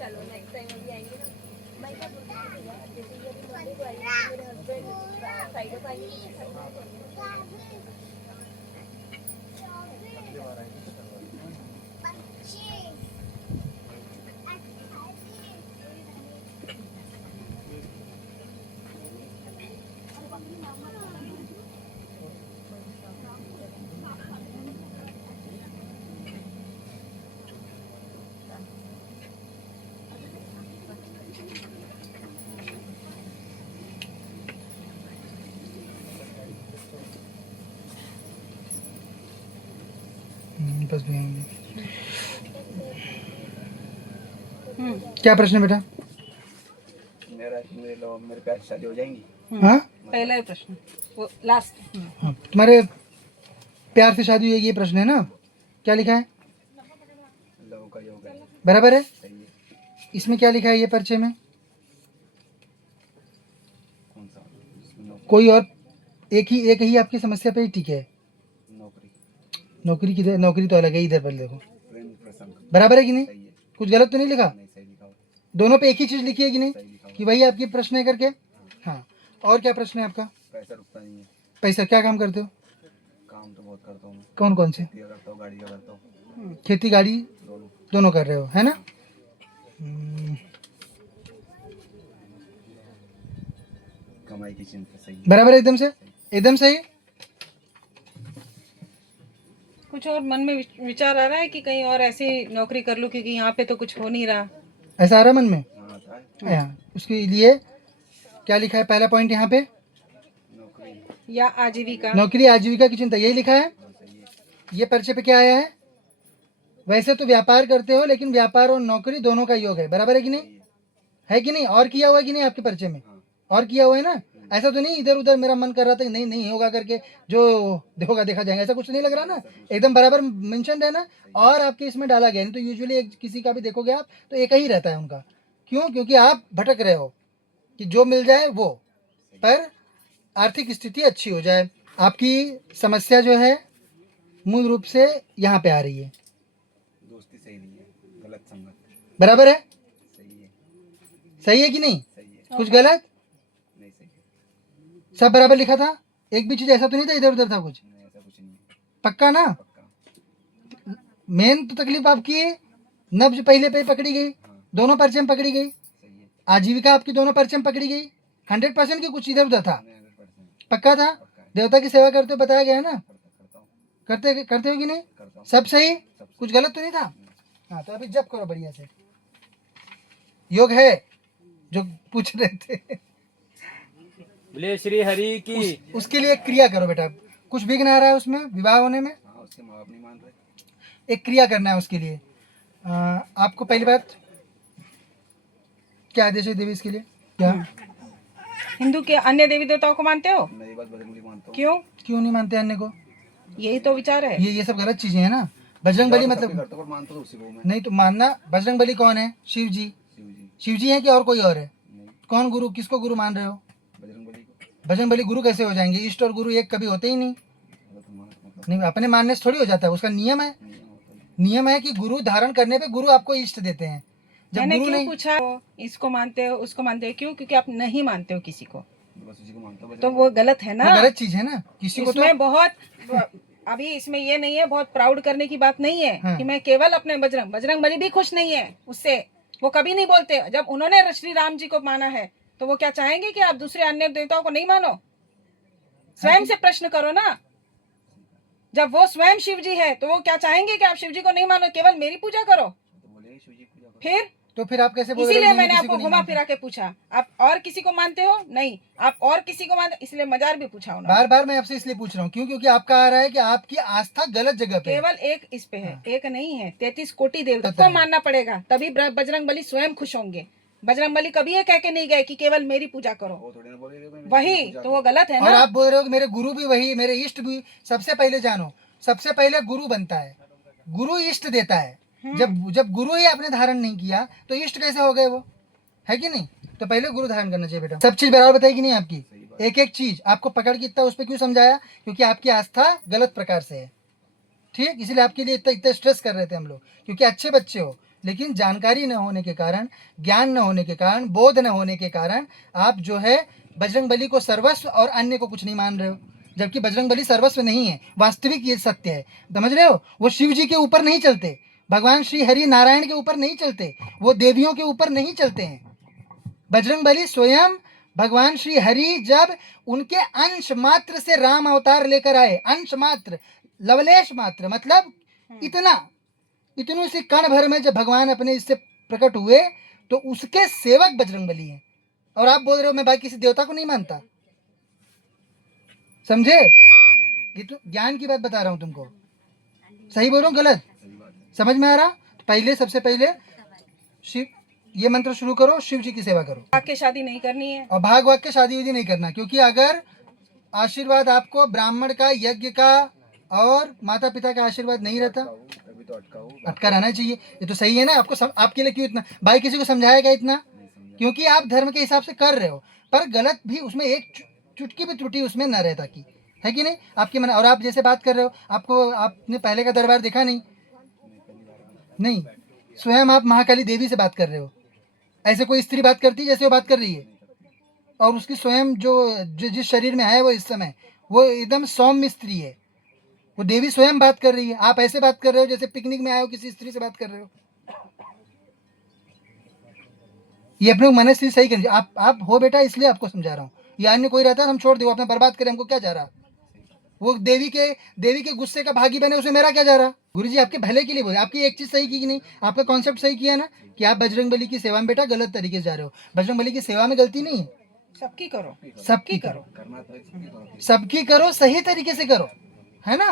चलो next time अभी आएंगे ना। मैं क्या बोलती हूँ भैया, जैसे ये अभी मंडे को आएंगे, मेरे हस्बैंड फ्राइडे को आएंगे। बस भी होंगे। क्या प्रश्न है बेटा? मेरे प्यार से शादी हो जाएंगी। हाँ, पहला ही प्रश्न, वो लास्ट। हाँ, तुम्हारे प्यार से शादी हुई, ये प्रश्न है ना? क्या लिखा है? लव का योग है। बराबर है। सही है। इसमें क्या लिखा है ये पर्चे में? कौन सा? कोई और एक ही आपकी समस्या पे ही टिके है। नौकरी किधर? नौकरी तो अलग है, इधर पर देखो। प्रेम प्रसंग। बराबर है कि नहीं? सही है। कुछ गलत तो नहीं लिखा? नहीं, सही लिखा हुआ। दोनों पे एक ही चीज लिखी है कि नहीं? सही लिखा हुआ। कि वही आपकी प्रश्न है करके। हाँ, और क्या प्रश्न है आपका? पैसा रुकता नहीं है। पैसा, क्या काम करते हो? काम तो बहुत करता हूँ मैं। कौन कौन से? खेती का करता हूँ, गाड़ी का करता हूँ। खेती गाड़ी दोनों। दोनों कर रहे हो, है ना? कमाई की चिंता। सही है। बराबर है, एकदम से, एकदम सही। कुछ और मन में विचार आ रहा है कि कहीं और ऐसी नौकरी कर लूं, क्योंकि यहाँ पे तो कुछ हो नहीं रहा। ऐसा आ रहा मन में? हाँ, आता है। हाँ, उसके लिए क्या लिखा है? पहला पॉइंट यहाँ पे नौकरी या आजीविका। नौकरी आजीविका की चिंता, यही लिखा है। हाँ, सही है। ये पर्चे पे क्या आया है? वैसे तो व्यापार करते हो, लेकिन व्यापार और नौकरी दोनों का योग है। बराबर है कि नहीं? सही है। है कि नहीं? और किया हुआ है कि नहीं आपके पर्चे में? हाँ। और किया हुआ है ना? ऐसा तो नहीं इधर उधर मेरा मन कर रहा था कि नहीं नहीं होगा करके, जो देखोगा देखा जाएगा, ऐसा कुछ नहीं लग रहा ना? एकदम बराबर मेंशन है ना? और आपके इसमें डाला गया। नहीं तो यूजुअली किसी का भी देखोगे आप तो एक ही रहता है उनका। क्यों? क्योंकि आप भटक रहे हो कि जो मिल जाए वो, पर आर्थिक स्थिति अच्छी हो जाए। आपकी समस्या जो है मूल रूप से यहाँ पे आ रही है। दोस्ती सही नहीं है, गलत संगत। बराबर है? सही है। सही है कि नहीं? सही है। कुछ गलत? नहीं, सही है। सब बराबर लिखा था? एक भी चीज ऐसा तो नहीं था इधर उधर था कुछ? नहीं, ऐसा कुछ नहीं है। पक्का ना? पक्का। मेन तो तकलीफ आपकी नब्ज पहले पे पकड़ी गई। हाँ। दोनों पर्चे में पकड़ी गई। सही है। आजीविका आपकी दोनों पर्चे में पकड़ी गई। 100% की कुछ इधर उधर था? 100% पक्का था? पक्का है। देवता की सेवा करते हो, बताया गया है ना? करता हूँ। करते हो कि नहीं? करता हूँ। सब सही? सब कुछ गलत तो नहीं था? हाँ, तो अभी जप करो बढ़िया से। योग है जो पूछ रहे थे। बोले श्री हरि की। उसके लिए एक क्रिया करो बेटा। कुछ विघ्न आ रहा है उसमें, विवाह होने में? हाँ, उसके माँ बाप नहीं मान रहे। एक क्रिया करना है उसके लिए। आपको पहली बात क्या आदेश है देवी इसके लिए? क्या हिंदू के अन्य देवी देवताओं को मानते हो? मैं ये बात बजरंगबली मानता हूँ। क्यों? क्यों नहीं मानते अन्य को? यही तो विचार है। ये सब गलत चीजें हैं ना। बजरंग बली मतलब करता हूँ, मानता हूँ उसी को मैं। नहीं तो मानना। बजरंग बली कौन है? शिव जी। शिव जी। शिव जी है कि और कोई और है? नहीं, कौन गुरु? किसको गुरु मान रहे हो? बजरंगबली को। बजरंग बली गुरु कैसे हो जाएंगे? इष्ट और गुरु एक कभी होते ही नहीं। मतलब नहीं, अपने मानने से थोड़ी हो जाता है, उसका नियम है। नहीं होता है। नियम है कि गुरु धारण करने पे गुरु आपको इष्ट देते हैं। जब मैंने गुरु क्यों नहीं, पूछा इसको मानते हो उसको मानते हो, क्यों? क्योंकि आप नहीं मानते हो किसी को, बस उसी को मानता हूँ। तो वो गलत है ना। वो गलत चीज है ना। किसी को तो इसमें बहुत अभी इसमें ये नहीं है, बहुत प्राउड करने की बात नहीं है। हाँ। कि मैं केवल अपने बजरंग बली भी खुश नहीं है उससे। वो कभी नहीं बोलते। जब उन्होंने श्री राम जी को माना है तो वो क्या चाहेंगे कि आप दूसरे अन्य देवताओं को नहीं मानो? स्वयं से प्रश्न करो ना। जब वो स्वयं शिव जी है तो वो क्या चाहेंगे कि आप शिव जी को नहीं मानो, केवल मेरी पूजा करो? तो बोलेंगे शिव जी की पूजा करो। फिर तो फिर आप कैसे बोल रहे हो इसीलिए कि मैंने किसी को आपको नहीं घुमा मानते? फिरा के पूछा, आप और किसी को मानते हो? नहीं। आप और किसी को मानते, इसलिए मजार भी पूछा उन्होंने। बार बार मैं आपसे इसलिए पूछ रहा हूँ, क्यों? क्योंकि आपका आ रहा है कि आपकी आस्था गलत जगह पे है। केवल एक इस पे है, एक नहीं है, 33 कोटि देवता पता को है। मानना पड़ेगा, तभी बजरंग बली स्वयं खुश होंगे। बजरंग बली कभी ये कह के नहीं गए कि केवल मेरी पूजा करो, वो थोड़ी ना बोलेंगे कि मैं वही पूजा तो वो गलत है और ना। आप बोल रहे हो कि मेरे गुरु भी वही, मेरे इष्ट भी। सबसे पहले जानो, सबसे पहले गुरु बनता है, गुरु इष्ट देता है। जब जब गुरु ही आपने धारण नहीं किया तो इष्ट कैसे हो गए वो, है कि नहीं? तो पहले गुरु धारण करना चाहिए बेटा। सब चीज बराबर बताई कि नहीं आपकी? एक एक चीज आपको पकड़ के इतना उस पर क्यों समझाया? क्योंकि आपकी आस्था गलत प्रकार से है, ठीक? इसीलिए आपके लिए इतना इतना स्ट्रेस कर रहे थे हम लोग, क्योंकि अच्छे बच्चे हो, लेकिन जानकारी न होने के कारण, ज्ञान न होने के कारण, बोध न होने के कारण आप जो है बजरंग बली को सर्वस्व और अन्य को कुछ नहीं मान रहे हो, जबकि बजरंग बली सर्वस्व नहीं है। वास्तविक ये सत्य है, समझ रहे हो? वो शिव जी के ऊपर नहीं चलते, भगवान श्री हरि नारायण के ऊपर नहीं चलते, वो देवियों के ऊपर नहीं चलते हैं। बजरंग बली स्वयं भगवान श्री हरि जब उनके अंश मात्र से राम अवतार लेकर आए, अंश मात्र, लवलेश मात्र, मतलब इतना, इतनू सी कण भर में जब भगवान अपने इससे प्रकट हुए, तो उसके सेवक बजरंग बली हैं। और आप बोल रहे हो मैं भाई किसी देवता को नहीं मानता, समझे? ये तो ज्ञान की बात बता रहा हूं तुमको, सही बोल रहा हूं गलत? समझ में आ रहा? तो पहले, सबसे पहले शिव, ये मंत्र शुरू करो, शिव जी की सेवा करो, आके शादी नहीं करनी है। और भाग भाग के शादी विधि नहीं करना, क्योंकि अगर आशीर्वाद आपको ब्राह्मण का, यज्ञ का और माता पिता का आशीर्वाद नहीं रहता, अभी तो अटका हूँ, अटका रहना चाहिए। ये तो सही है ना? आपको आपके लिए क्यों इतना भाई किसी को समझाएगा इतना? क्योंकि आप धर्म के हिसाब से कर रहे हो, पर गलत भी उसमें एक चुटकी भी त्रुटि उसमें न रहे, ताकि, है कि नहीं? आपके मन, और आप जैसे बात कर रहे हो, आपको, आपने पहले का दरबार देखा नहीं? नहीं, स्वयं आप महाकाली देवी से बात कर रहे हो। ऐसे कोई स्त्री बात करती है जैसे वो बात कर रही है? और उसकी स्वयं जो जिस शरीर में है वो इस समय, वो एकदम सौम्य स्त्री है, वो देवी स्वयं बात कर रही है। आप ऐसे बात कर रहे हो जैसे पिकनिक में आए हो, किसी स्त्री से बात कर रहे हो। ये अपने मन से सही करिए। आप हो बेटा, इसलिए आपको समझा रहा हूँ। ये अन्य कोई रहता है हम छोड़ दो, अपना बर्बाद करें, हमको क्या जा रहा? वो देवी के गुस्से का भागी बने, उसमें मेरा क्या जा रहा? गुरुजी आपके भले के लिए बोले, आपकी एक चीज सही की कि नहीं? आपका कॉन्सेप्ट सही किया ना, कि आप बजरंग बली की सेवा में बेटा गलत तरीके से जा रहे हो। बजरंग बली की सेवा में गलती नहीं है, सबकी करो, सबकी करो, करना तो है, सबकी करो, सही तरीके से करो, है ना?